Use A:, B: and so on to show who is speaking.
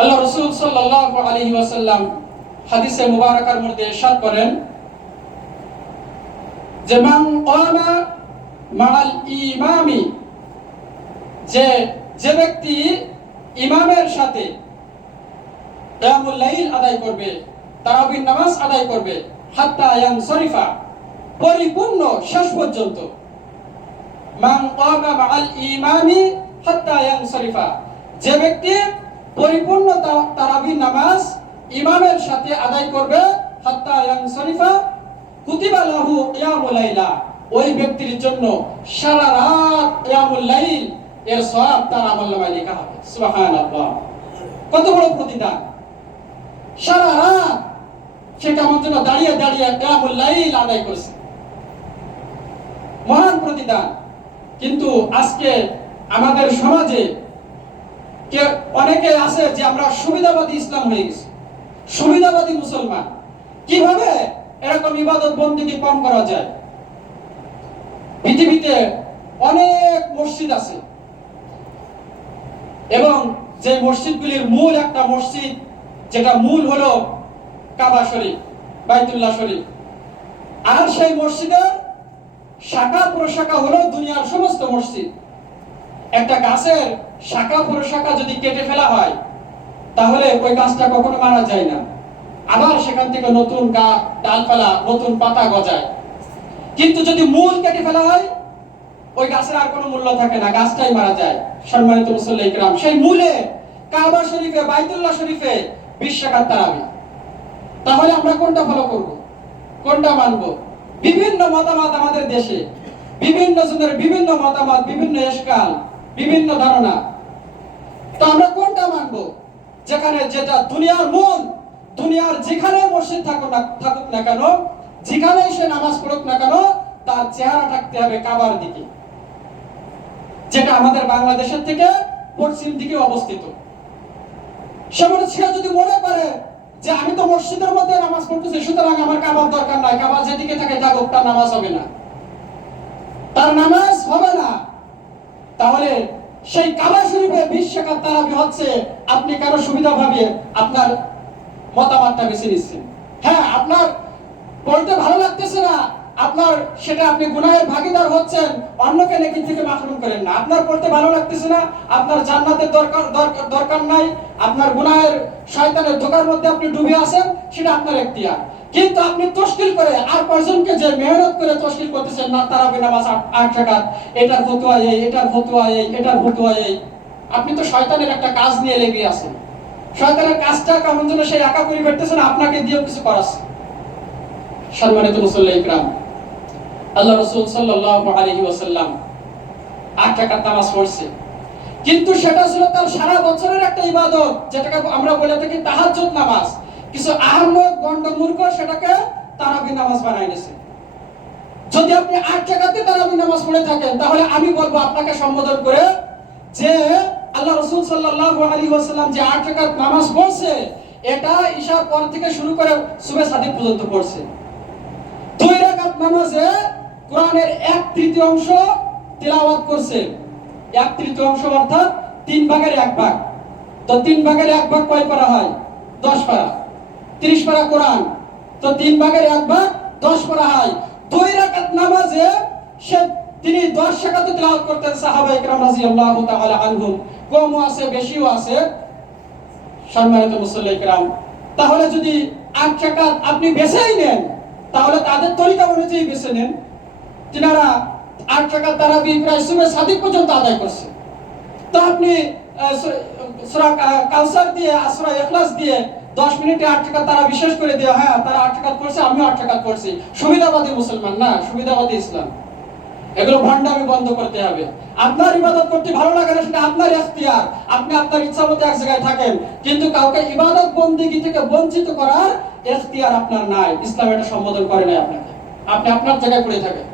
A: আল্লাহ রসুল সাল্লাল্লাহু আলাইহি ওয়াসাল্লাম হাদিসে মুবারাকার মধ্যে ইরশাদ করেন যে মান মাআল ইমামি যে যে ব্যক্তি ইমামের সাথে কিয়ামুল লাইল আদায় করবে তারাবির নামাজ আদায় করবে, হাত্তা শরীফা পরিপূর্ণ শেষ পর্যন্ত। মান কামা মাআল ইমামি হাত্তা ইয়ানসরিফা, যে ব্যক্তি পরিপূর্ণ তা- তারাবির নামাজ ইমামের সাথে আদায় করবে। হাত্তা ইয়ানসরিফা কুতিবা লাহু ওই ব্যক্তির জন্য সারা রাত এর সওয়াব তার আমলনামায় লেখা হবে। সুবহানাল্লাহ। কত বড় প্রতিদান। সারা রাত সে কেমন যেন দাঁড়িয়ে দাঁড়িয়ে আদায় করছে। মহান প্রতিদান। কিন্তু আজকে আমাদের সমাজে কে অনেকে আছে যে আমরা সুবিধাবাদী ইসলাম হয়ে গেছি। সুবিধাবাদী মুসলমান। কীভাবে এরকম ইবাদত বন্দিকে কম করা যায়? পৃথিবীতে অনেক মসজিদ আছে। এবং যে মসজিদগুলির মূল একটা মসজিদ, যেটা মূল হলো কাবা শরীফ, বাইতুল্লাহ শরীফ। আর সেই মসজিদের শাখা প্রশাখা হলো দুনিয়ার সমস্ত মসজিদ। একটা গাছের শাখা প্রশাখা যদি কেটে ফেলা হয়, তাহলে ওই গাছটা কখনো মারা যায় না। আবার সেখান থেকে নতুন গা, ডালপালা, নতুন পাতা গজায়। কিন্তু যদি মূল কেটে ফেলা হয়, ওই গাছের আর কোনো মূল্য থাকে না, গাছটাই মারা যায়। সম্মানিত মুসল্লি ইকরাম, সেই মূলে কাবা শরীফে, বাইতুল্লাহ শরীফে বিশ টাকার তারাবি। তাহলে আমরা কোনটা ফলো করব? কোনটা মানব? বিভিন্ন মতামত আমাদের দেশে। বিভিন্ন জনের বিভিন্ন মতামত, বিভিন্ন এসকাল বিভিন্ন ধারণা। তো আমরা কোনটা মানব? যেখানে যেটা দুনিয়ার মূল, দুনিয়ার যেখানে মসজিদ থাকুক না থাকুক না কেন, যেখানে সে নামাজ পড়ুক না কেন, তার চেহারা থাকতে হবে কাবার দিকে। যেটা আমাদের বাংলাদেশের থেকে পশ্চিম দিকে অবস্থিত। সে মনে সে যদি মনে করে যে আমি তো মসজিদের মধ্যে নামাজ পড়তেছি, সুতরাং আমার কাবার দরকার নাই, কাবার যেদিকে থাকে তার নামাজ হবে না। তার নামাজ হবে না। তাহলে সেই কাবা শরীফে বিশ তারাবি হচ্ছে, আপনি কারও সুবিধা ভাবে আপনার মতামতটা বেছে নিচ্ছেন? হ্যাঁ আপনার পড়তে ভালো লাগতেছে না, আপনার সেটা আপনি গুনাহের ভাগীদার হচ্ছেন, অন্যকে নেকি থেকে মাহরুম করেন না। আপনার পড়তে ভালো লাগতেছে না, আপনার জান্নাতের দরকার দরকার- দরকার নাই, আপনার গুনাহের শয়তানের ধোকার মধ্যে আপনি ডুবে আছেন, সেটা আপনার এখতিয়ার। কিন্তু আপনি তশকিল করে আর কয়জনকে যে মেহনত করে তশকিল করতেছেন না, তারা নামাজ আট- টাকা এটার ফতুয়া এই, এটার ফতুয়া এই, এটার ফতুয়া এই। আপনি তো শয়তানের একটা কাজ নিয়ে লেগে আছেন। শয়তানের কাজটা কেমন যেন একা করে আপনাকে কিছু সম্মানিত মুসল্লি ইকরাম, আল্লাহ রসুল আট টাকার নামাজ পড়ছে। কিন্তু সেটা ছিল তার সারা বছরের একটা ইবাদত, যেটাকে আমরা বলে থাকি তাহাজ্জুদ নামাজ। কিছু আহম্মক গন্ড মূর্খ সেটাকে তারাবি নামাজ বানাই নিয়েছে যদি আপনি আট টাকাতে তারাবি নামাজ পড়ে থাকেন, তাহলে আমি বলব আপনাকে সম্বোধন করে যে আল্লাহ রসুল সাল্লাল্লাহু আলাইহি ওয়াসাল্লাম যে আট টাকার নামাজ পড়ছে, এটা ঈশার পর থেকে শুরু করে সুবে সাদিক পর্যন্ত পড়ছে। দুই রাকাত নামাজে কোরআনের এক তৃতীয় অংশ তিলাওয়াত করছে। এক তৃতীয় অংশ অর্থাৎ তিন ভাগের এক ভাগ। তো তিন ভাগের এক ভাগ কয় করা হয়? দশ পারা। তিরিশ পারা কোরআন। তো তিন ভাগের এক ভাগ দশ পারা হয়। দুই রাকাত নামাজে সে তিনি দশ রাকাত তিলাওয়াত করতেন সাহাবা ইকরাম রাদিয়াল্লাহু তাআলা আনহুম। আছে বেশিও আছে। সম্মানিত মুসল্লি ইকরাম তাহলে যদি আট টাকা আপনি বেছেই নেন তাহলে তাদের তরিকা অনুযায়ী বেছে নেন। তিনারা আট টাকা তারা প্রায় সাদিক পর্যন্ত আদায় করছে। তো আপনি আহ, সু- কাউসার দিয়ে আসরা ইখলাস দিয়ে দশ মিনিটে আট টাকা তারা বিশেষ করে দেওয়া হ্যাঁ তারা আট টাকা করছে, আমিও আট টাকা করছি। সুবিধাবাদী মুসলমান, না, সুবিধাবাদী ইসলাম। এগুলো ভণ্ডামি বন্ধ করতে হবে। আপনার ইবাদত করতে ভালো লাগে না, সেটা আপনার এখতিয়ার। আপনি আপনার ইচ্ছা মতো এক জায়গায় থাকেন, কিন্তু কাউকে ইবাদত বন্দিগি থেকে বঞ্চিত করার এখতিয়ার আপনার নাই। ইসলাম এটা সম্বোধন করে নাই আপনাকে। আপনি আপনার জায়গায় পড়ে থাকেন।